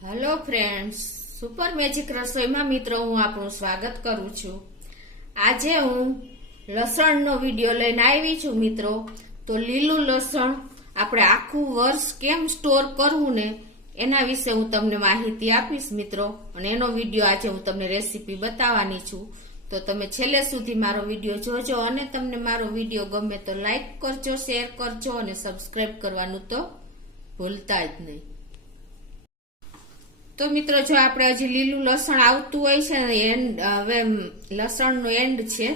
Hello friends, super magic રસોઈમાં મિત્રો હું આપણું સ્વાગત કરું છું। આજે હું લસણનો વિડીયો લઈને આવી છું મિત્રો। તો લીલું લસણ આપણે આખું વર્ષ કેમ સ્ટોર કરવું ને એના વિશે હું તમને માહિતી આપીશ મિત્રો, અને એનો વિડીયો આજે હું તમને રેસીપી બતાવવાની છું। તો તમે છેલ્લે સુધી મારો વિડીયો જોજો, અને તમને મારો વિડીયો ગમે તો લાઈક કરજો, શેર કરજો અને સબસ્ક્રાઇબ કરવાનું તો ભૂલતા જ નહીં। તો મિત્રો, જો આપણે હજી લીલું લસણ આવતું હોય છે ને, હવે લસણનો એન્ડ છે,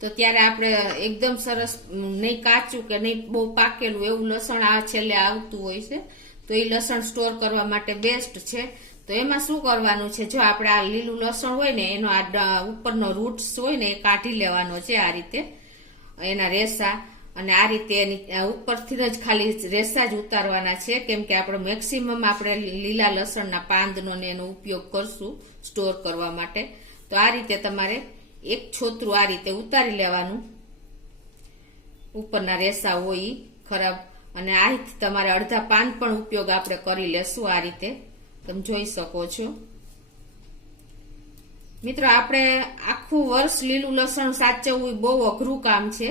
તો ત્યારે આપણે એકદમ સરસ નહીં કાચું કે નહીં બહુ પાકેલું એવું લસણ આ છેલ્લે આવતું હોય છે, તો એ લસણ સ્ટોર કરવા માટે બેસ્ટ છે। તો એમાં શું કરવાનું છે, જો આપણે આ લીલું લસણ હોય ને એનો આ ઉપરનો રૂટ્સ હોય ને એ કાઢી લેવાનો છે, આ રીતે એના રેસા, અને આ રીતે એની ઉપરથી જ ખાલી રેસા જ ઉતારવાના છે, કેમ કે આપણે મેક્સિમમ આપણે લીલા લસણના પાંદનો ને એનો ઉપયોગ કરશું સ્ટોર કરવા માટે। તો આ રીતે તમારે એક છોતરું આ રીતે ઉતારી લેવાનું, ઉપરના રેસા હોય ઈ ખરાબ, અને આ રીતે તમારે અડધા પાન પણ ઉપયોગ આપણે કરી લેશું। આ રીતે તમે જોઈ શકો છો મિત્રો। આપણે આખું વર્ષ લીલું લસણ સાચવવું બહુ અઘરું કામ છે,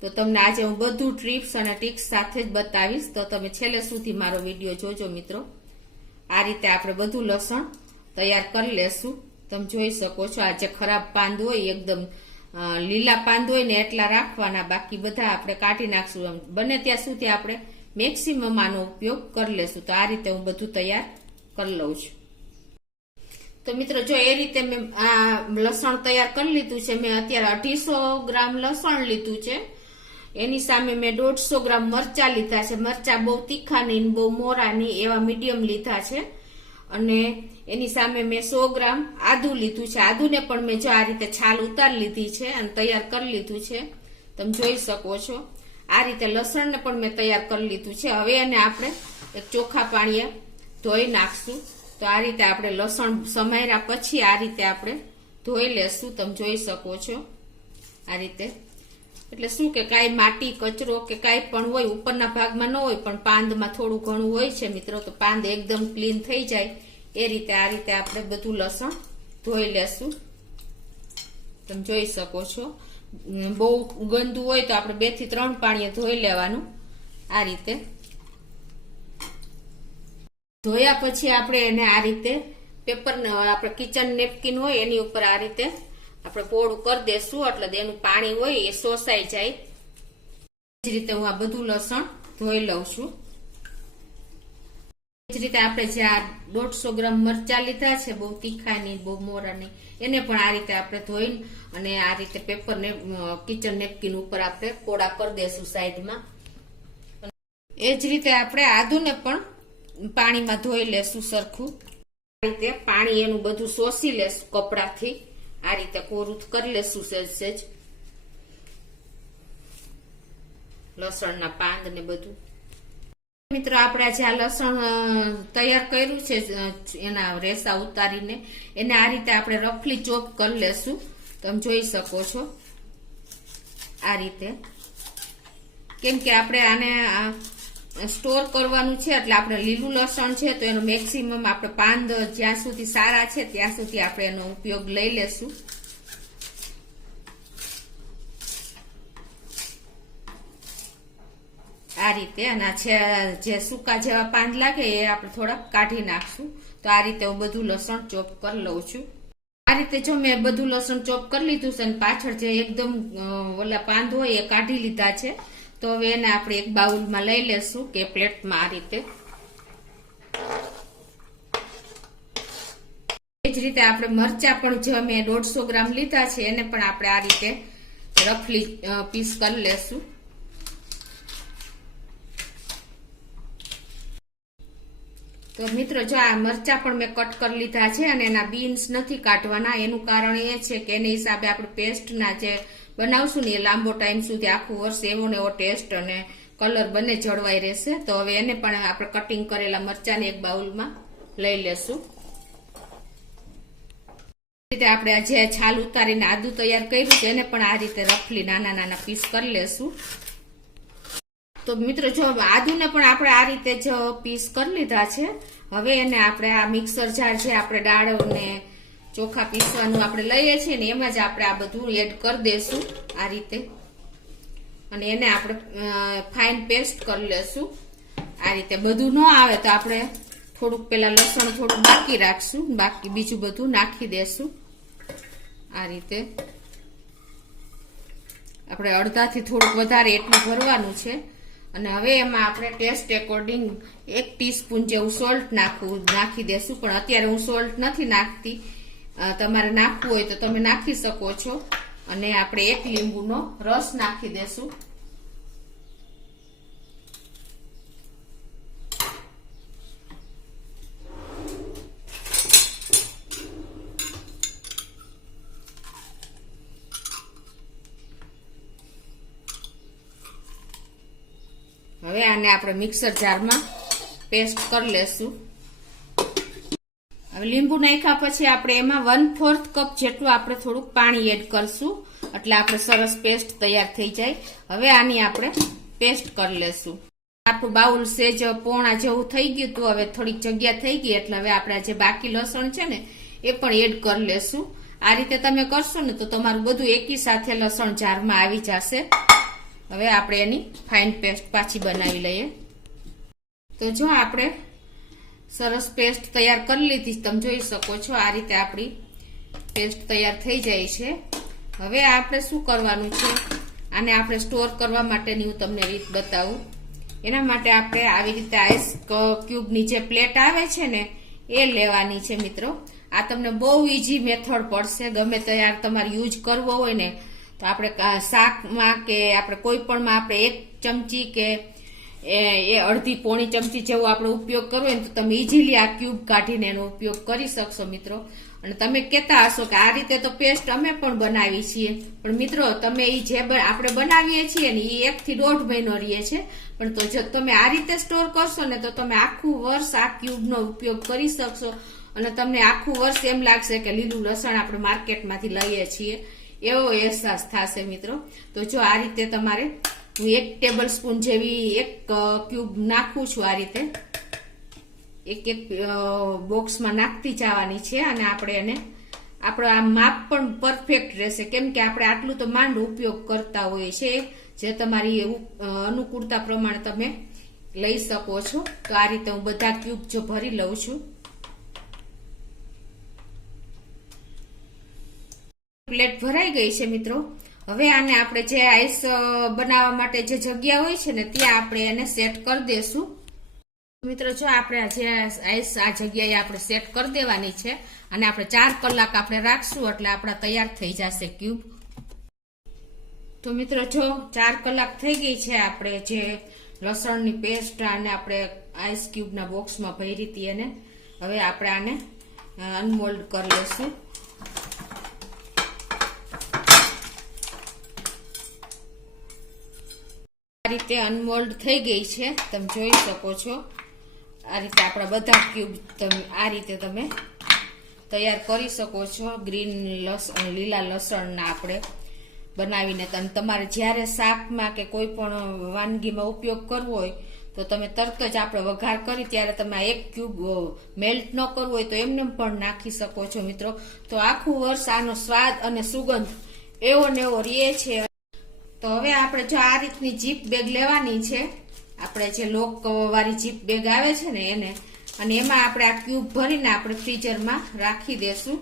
તો તમને આજે હું બધું ટ્રીપ્સ અને ટિપ્સ સાથે જ બતાવીશ, તો તમે છેલ્લે સુધી મારો વિડીયો જોજો મિત્રો। આ રીતે આપણે બધું લસણ તૈયાર કરી લેશું। તમે જોઈ શકો છો, આ જે ખરાબ પાંદ હોય એકદમ લીલા પાંદ હોય ને એટલા રાખવાના, બાકી બધા આપણે કાઢી નાખશું। બને ત્યાં સુધી આપણે મેક્સિમમ આનો ઉપયોગ કરી લેશું। તો આ રીતે હું બધું તૈયાર કરી લઉં છું। તો મિત્રો, જો એ રીતે મેં આ લસણ તૈયાર કરી લીધું છે। મેં અત્યારે 250 ગ્રામ લસણ લીધું છે, એની સામે મેં 150 ગ્રામ મરચા લીધા છે। મરચા બહુ તીખા નહીં બહુ મોરા નહીં એવા મીડિયમ લીધા છે, અને એની સામે મેં 100 ગ્રામ આદુ લીધું છે। આદુને પણ મેં જો આ રીતે છાલ ઉતારી લીધી છે અને તૈયાર કરી લીધું છે, તમે જોઈ શકો છો। આ રીતે લસણને પણ મેં તૈયાર કરી લીધું છે। હવે એને આપણે એક ચોખ્ખા પાણીએ ધોઈ નાખશું। તો આ રીતે આપણે લસણ સમાર્યા પછી આ રીતે આપણે ધોઈ લેશું, તમે જોઈ શકો છો આ રીતે। એટલે શું કે કાંઈ માટી કચરો કે કાંઈ પણ હોય ઉપરના ભાગમાં ન હોય, પણ પાંદમાં થોડું ઘણું હોય છે મિત્રો, તો પાંદ એકદમ ક્લીન થઈ જાય એ રીતે આ રીતે આપણે બધું લસણ ધોઈ લેશું, તમે જોઈ શકો છો। બહુ ગંદુ હોય તો આપણે 2 થી 3 પાણીએ ધોઈ લેવાનું। આ રીતે ધોયા પછી આપણે એને આ રીતે પેપરને આપણે કિચન નેપકિન હોય એની ઉપર આ રીતે આપણે પોળું કરી દેશું, એટલે એનું પાણી હોય એ શોષાઈ જાય। એ જ રીતે હું આ બધું લસણ ધોઈ લઉં છું। એ જ રીતે આપણે જે આ 150 ગ્રામ મરચા લીધા છે, બહુ તીખા નહીં બહુ મોરા નહીં, એને પણ આ રીતે આપણે ધોઈ અને આ રીતે પેપરને કિચન નેપકિન ઉપર આપણે પોળા કરી દેશું સાઈડમાં। એ જ રીતે આપણે આદુને પણ પાણીમાં ધોઈ લેશું સરખું। આ રીતે પાણી એનું બધું શોષી લેશું કપડાથી, આ રીતે કોરું કરી લેશું સહેજ લસણના પાંદ ને બધું। મિત્રો, આપણે જે આ લસણ તૈયાર કર્યું છે એના રેસા ઉતારીને એને આ રીતે આપણે રફલી ચોપ કરી લેશું, તમે જોઈ શકો છો આ રીતે, કેમ કે આપણે આને સ્ટોર કરવાનું છે, એટલે આપણે લીલું લસણ છે તો એનો મેક્સિમમ આપણે પાંદ જ્યાં સુધી સારા છે ત્યાં સુધી આપણે એનો ઉપયોગ લઈ લેશું। આ રીતે, અને જે સૂકા જેવા પાંદ લાગે એ આપણે થોડા કાઢી નાખશું। તો આ રીતે હું બધું લસણ ચોપ કરી લઉં છું। આ રીતે જો મેં બધું લસણ ચોપ કરી લીધું છે, અને પાછળ જે એકદમ ઓલા પાંદ હોય એ કાઢી લીધા છે, તો હવે એને આપણે એક બાઉલમાં લઈ લેશું કે પ્લેટમાં આ રીતે। એ જ રીતે આપણે મરચા પણ જે મેં 150 ગ્રામ લીધા છે એને પણ આપણે આ રીતે રફલી પીસ કરી લેશું। તો મિત્રો, જો આ મરચા પણ મેં કટ કરી લીધા છે, અને એના બીન્સ નથી કાઢવાના। એનું કારણ એ છે કે એને હિસાબે આપણે પેસ્ટના જે બનાવશું ને એ લાંબો ટાઈમ સુધી આખું વર્ષ એવો ને એવો ટેસ્ટ અને કલર બંને જળવાઈ રહેશે। તો હવે એને પણ આપણે કટિંગ કરેલા મરચાને એક બાઉલમાં લઈ લેશું। રીતે આપણે જે છાલ ઉતારીને આદુ તૈયાર કર્યું છે એને પણ આ રીતે રફલી નાના નાના પીસ કરી લેશું। તો મિત્રો, જો આદુને પણ આપણે આ રીતે જ પીસ કરી લીધા છે, હવે એને આપણે આ મિક્સર જાર છે, આપણે દાળ ને ચોખા પીસવાનું આપણે લઈએ છીએ ને એમાં જ આપણે આ બધું એડ કરી દેશું આ રીતે, અને એને આપણે ફાઇન પેસ્ટ કરી લેશું આ રીતે. બધું ન આવે તો આપણે થોડુંક પેલા લસણ થોડું બાકી રાખશું, બાકી બીજું બધું નાખી દેશું આ રીતે. આપણે અડધાથી થોડુંક વધારે એટલું ભરવાનું છે. અને હવે એમાં આપણે ટેસ્ટ એકોર્ડિંગ 1 ટીસ્પૂન જેવું સોલ્ટ નાખી દેશું, પણ અત્યારે હું સોલ્ટ નથી નાખતી, તમારે નાખવું હોય તો તમે નાખી શકો છો. અને આપણે 1 લીંબુનો રસ નાખી દેશું. હવે આને આપણે મિક્સર જારમાં પેસ્ટ કરી લેશું. હવે લીંબુ નાખ્યા પછી આપણે એમાં 1/4 કપ જેટલું આપણે થોડુંક પાણી એડ કરશું, એટલે આપણે સરસ પેસ્ટ તૈયાર થઈ જાય. હવે આની આપણે પેસ્ટ કરી લેશું. આપણું બાઉલ સેજ પોણા જેવું થઈ ગયું હતું, હવે થોડીક જગ્યા થઈ ગઈ એટલે હવે આપણે જે બાકી લસણ છે ને એ પણ એડ કરી લેશું. આ રીતે તમે કરશો ને તો તમારું બધું એકી સાથે લસણ જારમાં આવી જશે. હવે આપણે એની ફાઇન પેસ્ટ પાછી બનાવી લઈએ. તો જો આપણે સરસ પેસ્ટ તૈયાર કરી લીધી, તમે જોઈ શકો છો આ રીતે આપણી પેસ્ટ તૈયાર થઈ જાય છે. હવે આપણે શું કરવાનું છે, આને આપણે સ્ટોર કરવા માટેની હું તમને રીત બતાવું. એના માટે આપણે આવી રીતે આઈસ ક્યુબની જે પ્લેટ આવે છે ને એ લેવાની છે મિત્રો. આ તમને બહુ ઈઝી મેથડ પડશે, ગમે તૈયાર તમારે યુઝ કરવો હોય ને તો આપણે શાકમાં કે આપણે કોઈ પણમાં આપણે 1 ચમચી કે એ અડધી પોણી ચમચી જેવો આપણે ઉપયોગ કરવો હોય ને તો તમે ઈઝીલી આ ક્યુબ કાઢીને એનો ઉપયોગ કરી શકશો મિત્રો. અને તમે કહેતા હશો કે આ રીતે તો પેસ્ટ અમે પણ બનાવી છીએ, પણ મિત્રો તમે એ જે આપણે બનાવીએ છીએ ને એ 1 થી 1.5 મહિનો રહીએ છે, પણ તો જો તમે આ રીતે સ્ટોર કરશો ને તો તમે આખું વર્ષ આ ક્યુબનો ઉપયોગ કરી શકશો. અને તમને આખું વર્ષ એમ લાગશે કે લીલું લસણ આપણે માર્કેટમાંથી લઈએ છીએ એવો અહેસાસ થશે મિત્રો. તો જો આ રીતે તમારે હું 1 ટેબલ સ્પૂન જેવી 1 ક્યુબ નાખું છું. આ રીતે એક બોક્સમાં નાખતી જવાની છે. અને આપણે એને આપણો આ માપ પણ પરફેક્ટ રહેશે, કેમ કે આપણે આટલું તો માંડ ઉપયોગ કરતા હોઈએ છીએ, જે તમારી અનુકૂળતા પ્રમાણે તમે લઈ શકો છો. તો આ રીતે હું બધા ક્યુબ જો ભરી લઉં છું. પ્લેટ ભરાઈ ગઈ છે મિત્રો. હવે આને આપણે જે આઈસ બનાવવા માટે જે જગ્યા હોય છે ને ત્યાં આપણે એને સેટ કરી દેશું. મિત્રો જો આપણે જે આઈસ આ જગ્યાએ આપણે સેટ કરી દેવાની છે, અને આપણે 4 કલાક આપણે રાખશું એટલે આપણા તૈયાર થઈ જશે ક્યુબ. તો મિત્રો જો 4 કલાક થઈ ગઈ છે, આપણે જે લસણની પેસ્ટ અને આપણે આઈસ ક્યુબના બોક્સમાં ભરી હતી એને હવે આપણે આને અનમોલ્ડ કરી લેશું. આ રીતે અનમોલ્ડ થઈ ગઈ છે, તમે જોઈ શકો છો. આ રીતે આપણા બધા ક્યુબ તમે આ રીતે તમે તૈયાર કરી શકો છો. ગ્રીન લીલા લસણના આપણે બનાવીને તમારે જ્યારે શાકમાં કે કોઈ પણ વાનગીમાં ઉપયોગ કરવો હોય તો તમે તરત જ આપણે વઘાર કરી ત્યારે તમે 1 ક્યુબ મેલ્ટ ન કરવું હોય તો એમને પણ નાખી શકો છો મિત્રો. તો આખું વર્ષ આનો સ્વાદ અને સુગંધ એવો ને એવો રહે છે. તો હવે આપણે જો આ રીતની જીપ બેગ લેવાની છે, આપણે જે લોક વાળી જીપ બેગ આવે છે ને એને, અને એમાં આપણે આ ક્યુબ ભરીને આપણે ફ્રીઝરમાં રાખી દેશું.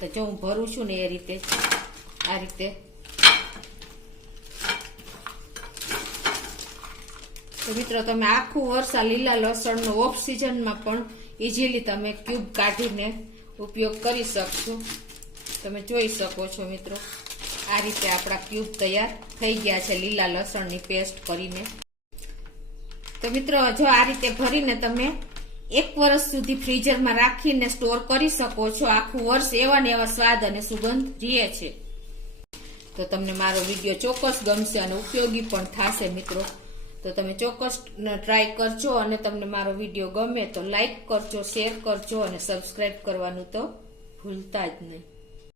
તો જો હું ભરું છું ને એ રીતે આ રીતે. તો મિત્રો તમે આખું વર્ષ આ લીલા લસણનો ઓફ સિઝનમાં પણ ઇઝીલી તમે ક્યુબ કાઢીને ઉપયોગ કરી શકશો. તમે જોઈ શકો છો મિત્રો આ રીતે આપણા ક્યુબ તૈયાર થઈ ગયા છે લીલા લસણની પેસ્ટ કરીને. તો મિત્રો જો આ રીતે ભરીને તમે 1 વર્ષ સુધી ફ્રીઝરમાં રાખીને સ્ટોર કરી શકો છો. આખું વર્ષ એવા ને એવા સ્વાદ અને સુગંધ રહે છે. તો તમને મારો વિડીયો ચોક્કસ ગમશે અને ઉપયોગી પણ થશે મિત્રો. તો તમે ચોક્કસ ટ્રાય કરજો, અને તમને મારો વિડીયો ગમે તો લાઈક કરજો, શેર કરજો અને સબસ્ક્રાઇબ કરવાનું તો ભૂલતા જ નહીં.